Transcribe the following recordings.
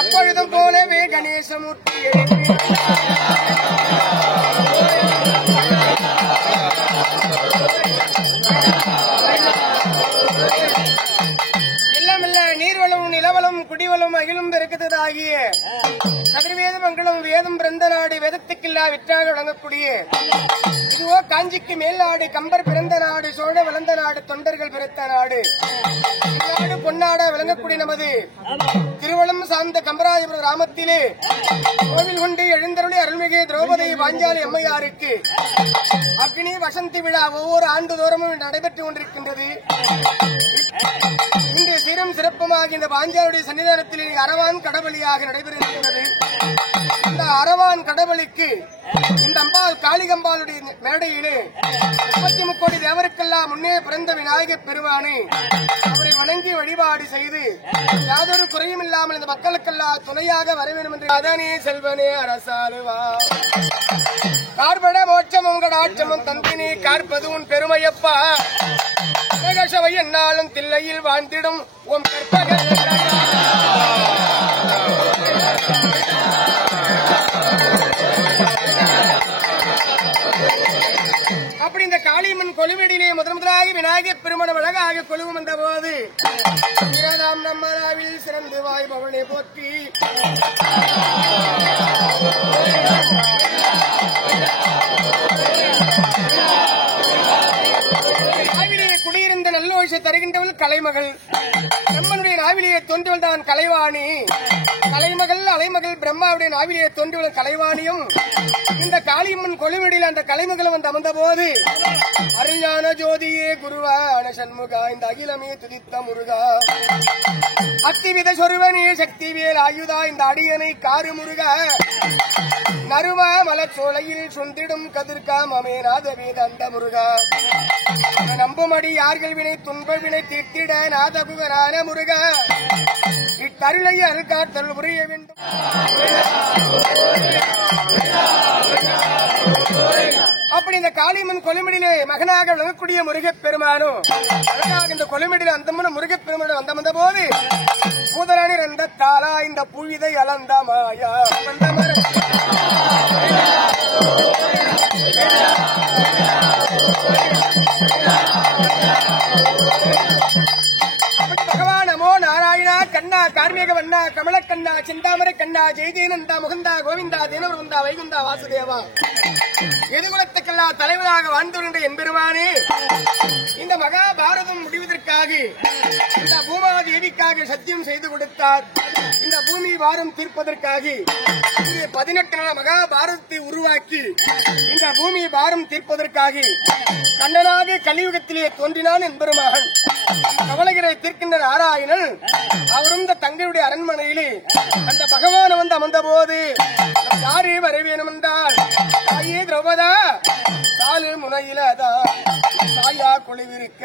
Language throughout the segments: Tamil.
எப்பொழுதும் போலவே கணேசமூர்த்தியே இல்லமில்ல நீர்வளம் நிலவளம் குடிவளம் அகிலும் பெருக்கதாகிய கதிர்வேத மங்களம் வேதம் பிறந்த நாடு வேதத்துக்கில்லா விற்றாக வழங்கக்கூடிய இதுவோ காஞ்சிக்கு மேல் நாடு கம்பர் பிறந்த நாடு சோழ வளர்ந்த நாடு தொண்டர்கள் பிறந்த நாடு நாடு பொன்னாடா விளங்கக்கூடிய நமது திருவளம் சார்ந்த கம்பராஜபுரம் கிராமத்திலே கோவில் கொண்டு எழுந்தருளி அருள்மிகு திரௌபதி பாஞ்சாலி அம்மையாருக்கு அக்னி வசந்தி விழா ஒவ்வொரு ஆண்டுதோறும் நடைபெற்றுக் கொண்டிருக்கின்றது. இன்று சீரும் சிறப்புமாக இந்த பாஞ்சாலுடைய சன்னிதானத்தில் அரவான் கடபலியாக நடைபெறுகின்றது. இந்த அரவான் கடபலிக்கு இந்த அம்பாள் காளிகம்பாளுடைய மேடையிலே 33 கோடி தேவருக்கெல்லாம் முன்னே பிறந்த விநாயகப் பெருமானை அவரை வணங்கி வழிபாடு செய்து யாதொரு குறையும் இல்லாமல் இந்த மக்களுக்கெல்லாம் துணையாக வர வேண்டும் என்று அதனே செல்வனே அரசாலுவா கார்பட மோட்சம் உங்கள் ஆட்சமும் தந்தினி கார்பது உன் பெருமையப்பா சவை என்னாலும் தில்லையில் வாழ்ந்திடும் உன் கற்பக அப்படி இந்த காளியம்மன் கொலுவெடியிலே முதலாக விநாயகப் பெருமணம் அழகாக கொலுவும் வந்த போது நாம் நம்மளாவில் சிறந்து வாய் பவனை போற்றி குடியிருந்த நல்லோஷ தருகின்றவள் கலைமகள் பிரம்மனுடைய நாவிலேயே தோன்றியவள் தான் கலைவாணி கலைமகள் அலைமகள் பிரம்மாவுடைய நாவிலேயே தோன்றியவள் கலைவாணியும் இந்த காளியம்மன் கொலுவெடியில் அந்த கலைமகளும் வந்து அமர்ந்த போது அருஞான ஜோதியே குருவான சண்முகா இந்த அகிலமே துதித்த முருகா அத்திவித சொருவனே சக்திவேல் ஆயுதா இந்த அடியனை காரு முருகா நறுவா மலச்சோலையில் சொந்திடும் கதிர்காமே நாதவேத அந்த முருகா நம்புமடி யார்கள் வினை துன்ப வினை தீர்த்திட நாதகுகரான முருகா இத்தருளை அருகாற்றல் புரிய வேண்டும். அப்படி இந்த காளியம்மன் கொலுமிடிலே மகனாக விளங்கக்கூடிய முருகப் பெருமானும் அழகாக இந்த கொலுமிடில அந்த முருகப் பெருமானும் வந்த போது முதலானி ரந்த தாளா இந்த புவிதை அளந்த மாயா பகவான் நமோ நாராயணா கண்ணா கார்மேக வண்ணா கமலக்கண்ணா சிந்தாமரை கண்ணா ஜெயஜெயனந்தா முகுந்தா கோவிந்தா தினவருந்தா வைகுந்தா வாசுதேவா எதிர்குலத்துக்கெல்லாம் தலைவராக வாழ்ந்து வருகின்ற என்பெருமானே இந்த மகாபாரதம் முடிவதற்காக இந்த பூமாதேவிக்காக சத்தியம் செய்து கொடுத்தார். இந்த பூமி வாரம் தீர்ப்பதற்காக 18 நாள் மகாபாரதத்தை உருவாக்கி இந்த பூமி பாரம் தீர்ப்பதற்காக கண்ணனாக கலியுகத்திலே தோன்றினான் என்பெருமான் கவலைகளை தீர்க்கின்ற நாராயணன் அவரும் இந்த தங்களுடைய அரண்மனையிலே அந்த பகவான் வந்து அமர்ந்த போது யாரே வர வேணும் என்றால் தாயே திரௌபதா காலு முனையிலதான் சாயா குழுவிருக்க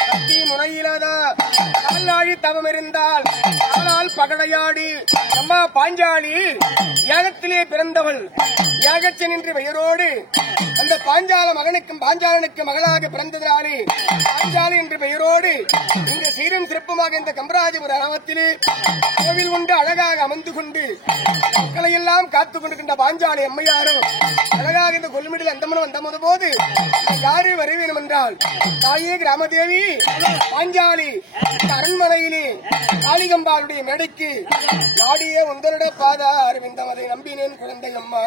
கத்தி முனையிலதான் காலாழி தவம் இருந்தால் காலால் பகடையாடி அம்மா பாஞ்சாலி யாகத்திலே பிறந்தவள் யாகச்சன் என்று பெயரோடு அந்த பாஞ்சால மகனுக்கும் பாஞ்சாலனுக்கு மகளாக பிறந்ததினாலே பாஞ்சாலி என்ற பெயரோடு இந்த சீரும் சிறப்புமாக இந்த கம்பராஜபுர கிராமத்திலே கோவில் கொண்டு அழகாக அமர்ந்து கொண்டு மக்களை எல்லாம் காத்துக் கொண்டிருக்கின்ற பாஞ்சாலி அம்மையாரும் அழகாக இந்த கொல்லுமிடில் அந்தமனம் வந்தமது போது யாரு வருவேணும் என்றால் தாயே கிராமதேவி பாஞ்சாலி அரண்மனையிலே காளிகம்பாளுடைய மேடைக்கு நாடிய உங்களுடைய பாதா அரவிந்தமதை நம்பினேன் குழந்தை அம்மா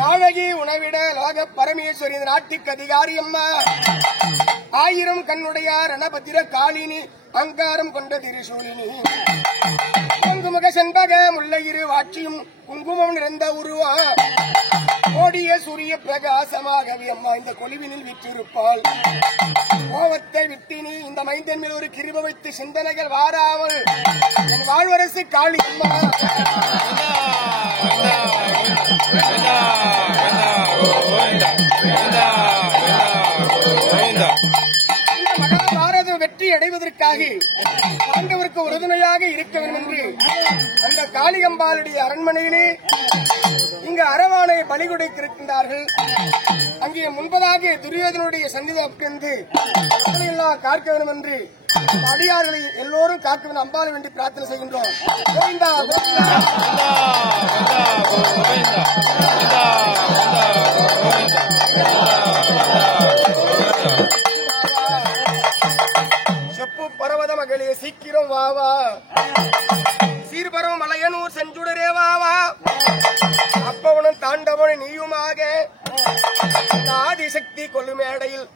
நாழகி உணவிட லோக பரமேஸ்வரி நாட்டுக்கு அதிகாரி அம்மா 1000 கண்ணுடையார் ரணபத்திர காளினி அங்காரம் கொண்ட திருசூலினி குங்குமுக செண்பக முல்லையிரு வாட்சியும் குங்குமம் நிறைந்த உருவா ஓடிய சூரிய பிரகாசமாகவே அம்மா இந்த கொலுவினில் விற்றிருப்பாள் கோவத்தை விட்டினி இந்த மைந்தன் மேல் ஒரு கிருப வைத்து சிந்தனைகள் வாராமல் என் வாழ்வரசு காளி அம்மா மகாபாரதம் வெற்றி அடைவதற்காக ஆண்டவருக்கு உறுதுணையாக இருக்க வேண்டும் என்று அந்த காளியம்பாளுடைய அரண்மனையிலே இங்கு அரவானை பலி கொடுக்க இருக்கின்றார்கள். அங்கே முன்பதாக துரியோதனுடைய சன்னிதாப்பிருந்து எல்லாம் காக்க வேண்டும் என்று அடியார்களை எல்லோரும் காக்க வேண்டும் அம்பாள் வேண்டி பிரார்த்தனை செய்கின்றோம். செப்பு பர்வத மகளே சீக்கிரம் வாவா சீர்பரம் மலையனூர் செஞ்சுடரே வாவா அப்பவனும் தாண்டவனும் நீயுமாக ஆதிசக்தி கொல்லு மேடையில்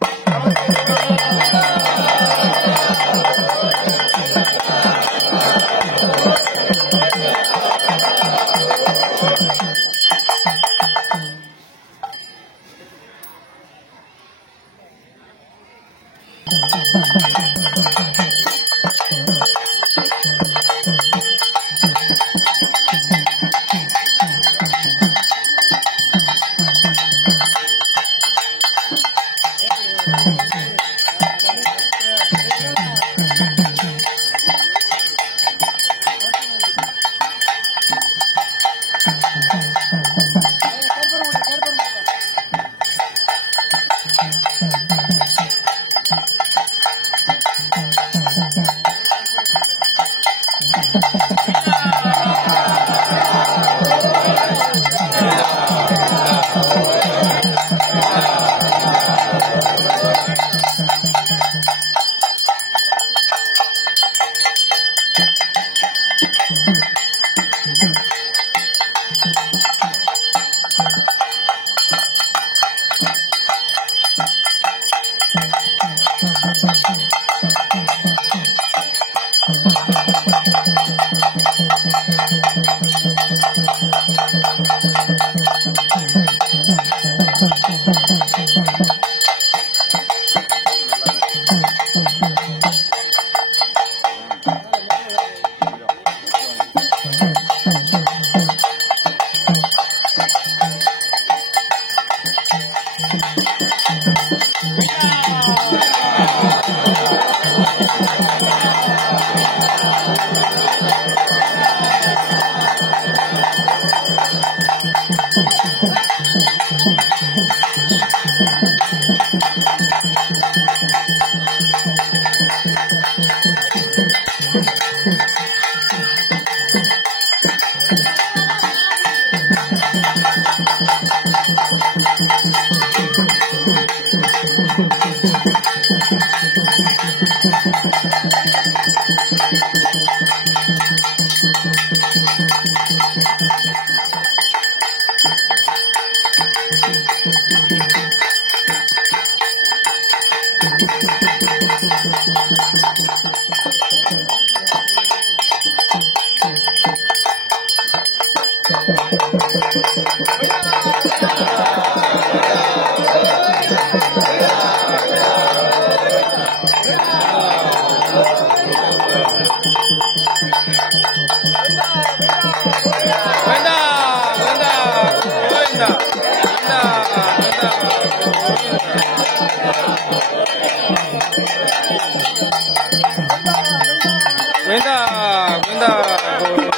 கோவிந்தா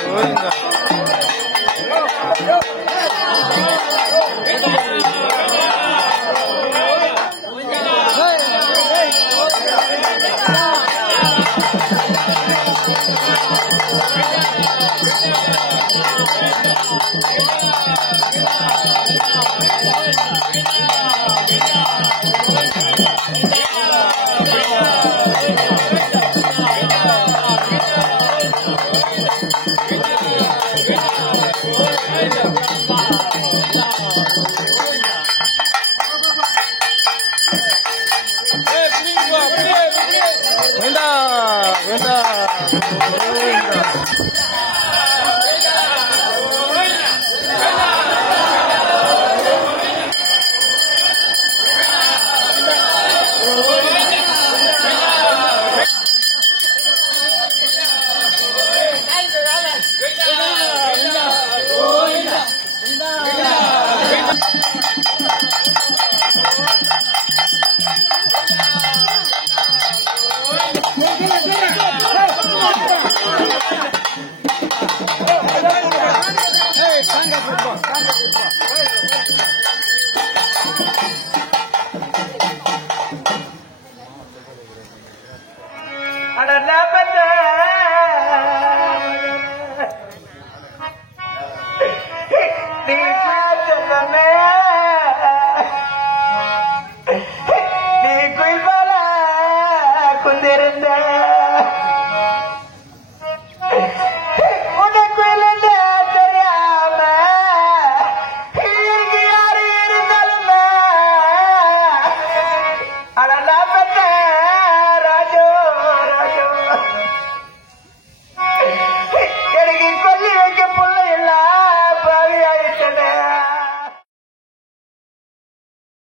கோவிந்தா. கோவிந்தா கோவிந்தா கோவிந்தா.